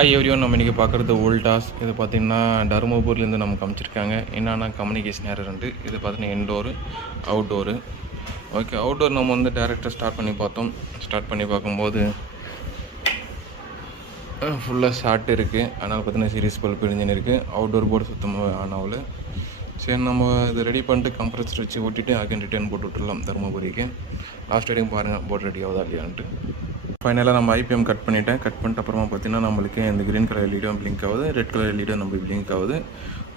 Everyone நம்ம இன்றைக்கி பார்க்குறது வோல்டாஸ். இது பார்த்திங்கன்னா தருமபுரிலேருந்து நமக்கு அமைச்சிருக்காங்க. என்னென்னா கம்யூனிகேஷன் ஏர் ரெண்டு. இது பார்த்திங்கன்னா இன்டோரு அவுட்டோரு. ஓகே, அவுட்டோர் நம்ம வந்து டேரெக்டாக ஸ்டார்ட் பண்ணி பார்த்தோம். ஸ்டார்ட் பண்ணி பார்க்கும்போது ஃபுல்லாக ஷார்ட் இருக்குது. அதனால் பார்த்திங்கன்னா சீரிஸ் பல்ப் இன்ஜின் இருக்குது. அவுட்டோர் போர்டு சுத்தமாக ஆனாவில். சரி, நம்ம இதை ரெடி பண்ணிட்டு கம்ப்ரஸர் வச்சு ஓட்டிட்டு அகைன் ரிட்டர்ன் போட்டு விட்டுடலாம் தருமபுரிக்கு. லாஸ்ட் வரைக்கும் பாருங்கள் போர்டு ரெடி ஆகுதா இல்லையான்ட்டு. ஃபைனலாக நம்ம ஐபிஎம் கட் பண்ணிட்டேன். கட் பண்ணிட்டு அப்புறமா பார்த்தீங்கன்னா நம்மளுக்கு இந்த க்ரீன் கலர் எல்இடியும் பிளிங்க் ஆகுது, ரெட் கலர் எல்இடியும் நம்ம பிளிங்க் ஆகுது.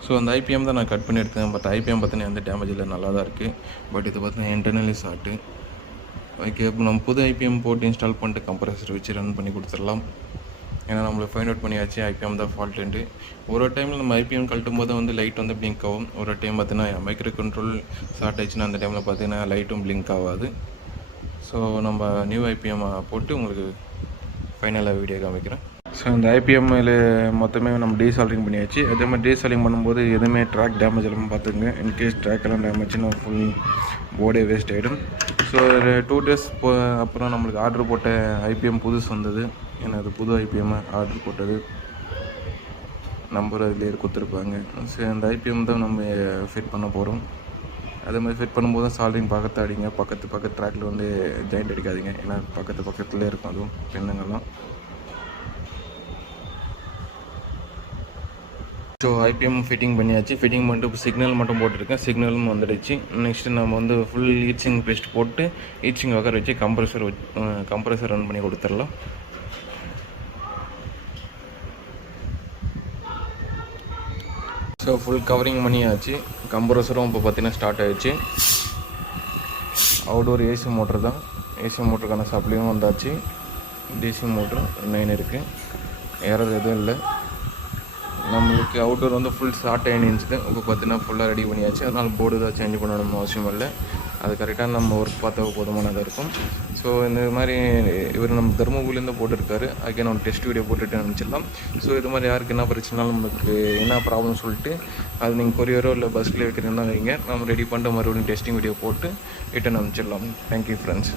ஸோ அந்த ஐபிஎம் தான் நான் கட் பண்ணி எடுத்தேன். பட் ஐபிஎம் பார்த்தீங்கன்னா எந்த டேமேஜ் இல்லை, நல்லா தான் இருக்குது. பட் இது பார்த்தீங்கன்னா இன்டர்னலி ஷார்ட்டு. ஓகே, இப்போ நம்ம புது ஐபிஎம் போட்டு இன்ஸ்டால் பண்ணிட்டு கம்ப்ரஸர் வச்சு ரன் பண்ணி கொடுத்துடலாம். ஏன்னா நம்மளை ஃபைண்ட் அவுட் பண்ணியாச்சு ஐபிஎம் தான் ஃபால்ட்டுன்ட்டு. ஒரு டைமில் நம்ம ஐபிஎம் கழட்டும் போது வந்து லைட் வந்து பிளிங்க் ஆகும். ஒரு டைம் பார்த்தீங்கன்னா மைக்ரோ கண்ட்ரோல் ஷார்ட் ஆயிடுச்சுன்னா அந்த டைமில் பார்த்தீங்கன்னா லைட்டும் பிளிங்க் ஆகாது. ஸோ நம்ம நியூ ஐபிஎம் போட்டு உங்களுக்கு ஃபைனலாக வீடியோ காமிக்கிறேன். ஸோ இந்த ஐபிஎம்மில் மொத்தமே நம்ம டீசால்டிங் பண்ணியாச்சு. அதே மாதிரி டீசால்டிங் பண்ணும்போது எதுவுமே ட்ராக் டேமேஜ் எல்லாம் பார்த்துங்க. இன்கேஸ் ட்ராக் எல்லாம் டேமேஜ்னா ஃபுல் போர்டே வேஸ்ட் ஆகிடும். ஸோ 2 days அப்புறம் நம்மளுக்கு ஆர்டர் போட்ட ஐபிஎம் புதுசு வந்தது. ஏன்னா அது புது ஐபிஎம் ஆர்டர் போட்டது, நம்பர் அதிலே கொடுத்துருப்பாங்க. ஸோ அந்த ஐபிஎம் தான் நம்ம ஃபிட் பண்ண போகிறோம். அதே மாதிரி ஃபிட் பண்ணும்போது சால்டிங் பக்கத்து அடிங்க. பக்கத்து ட்ராக்கில் வந்து ஜாயிண்ட் அடிக்காதீங்க. ஏன்னா பக்கத்துலேயே இருக்கும் அதுவும் பெண்ணுங்கள்லாம். ஸோ ஐபிஎம் ஃபிட்டிங் பண்ணியாச்சு. ஃபிட்டிங் பண்ணிட்டு இப்போ சிக்னல் மட்டும் போட்டிருக்கேன். சிக்னலும் வந்துடுச்சு. நெக்ஸ்ட்டு நம்ம வந்து ஃபுல் ஹீட்சிங் பேஸ்ட் போட்டு ஹீட்சிங் உட்கார வச்சு கம்ப்ரஸர் ரன் பண்ணி கொடுத்துடலாம். ஸோ ஃபுல் கவரிங் பண்ணியாச்சு. கம்ப்ரஸரும் இப்போ பார்த்தீங்கன்னா ஸ்டார்ட் ஆகிடுச்சு. அவுட்டோர் ஏசி மோட்ரு தான். ஏசி மோட்டருக்கான சப்ளையும் வந்தாச்சு. டிசி மோட்ரு 9 இருக்குது. ஏறது எதுவும் இல்லை. நம்மளுக்கு அவுட்டோர் வந்து ஃபுல் ஷார்ட் ஆகிடுச்சு. இப்போ பார்த்தீங்கன்னா ஃபுல்லாக ரெடி பண்ணியாச்சு. அதனால் போர்டு தான் சேஞ்ச் பண்ணணும்னு அவசியம் இல்லை. அது கரெக்டாக நம்ம ஒர்க் பார்த்தா போதுமானதாக இருக்கும். ஸோ இந்த மாதிரி இவர் நம்ம தருமபுரிலேருந்து போட்டிருக்காரு. அகைன் நம்ம டெஸ்ட் வீடியோ போட்டுட்டு அனுப்பிச்சிடலாம். ஸோ இது மாதிரி யாருக்கு என்ன பிரச்சனாலும் நம்மளுக்கு என்ன ப்ராப்ளம் சொல்லிட்டு அது நீங்கள் கொரியரோ இல்லை பஸ்ஸில் வைக்கிறீங்கன்னா வைங்க. நம்ம ரெடி பண்ணிட்டு மறுபடியும் டெஸ்டிங் வீடியோ போட்டு ரிட்டன் அனுப்பிச்சிடலாம். Thank you friends.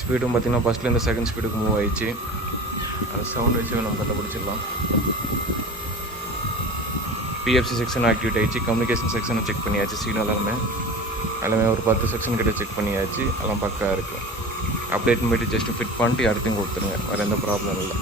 ஸ்பீடும் பார்த்திங்கன்னா ஃபஸ்ட்லேருந்து செகண்ட் ஸ்பீடுக்கு மூவ் ஆகிடுச்சு. அது சவுண்ட் வச்சு நம்ம கண்டுபிடிச்சிடலாம். பிஎஃப்சி செக்ஷன் ஆக்டிவேட் ஆகிடுச்சு. கம்யூனிகேஷன் செக்ஷனை செக் பண்ணியாச்சு. சிக்னல் எல்லாமே ஒரு 10 செக்ஷன் கிட்ட செக் பண்ணியாச்சு. எல்லாம் பக்கா இருக்குது. அப்டேட் போய்ட்டு ஜஸ்ட்டு ஃபிட் பண்ணிட்டு அடுத்தையும் கொடுத்துருங்க. வேறு எந்த ப்ராப்ளம் இல்லை.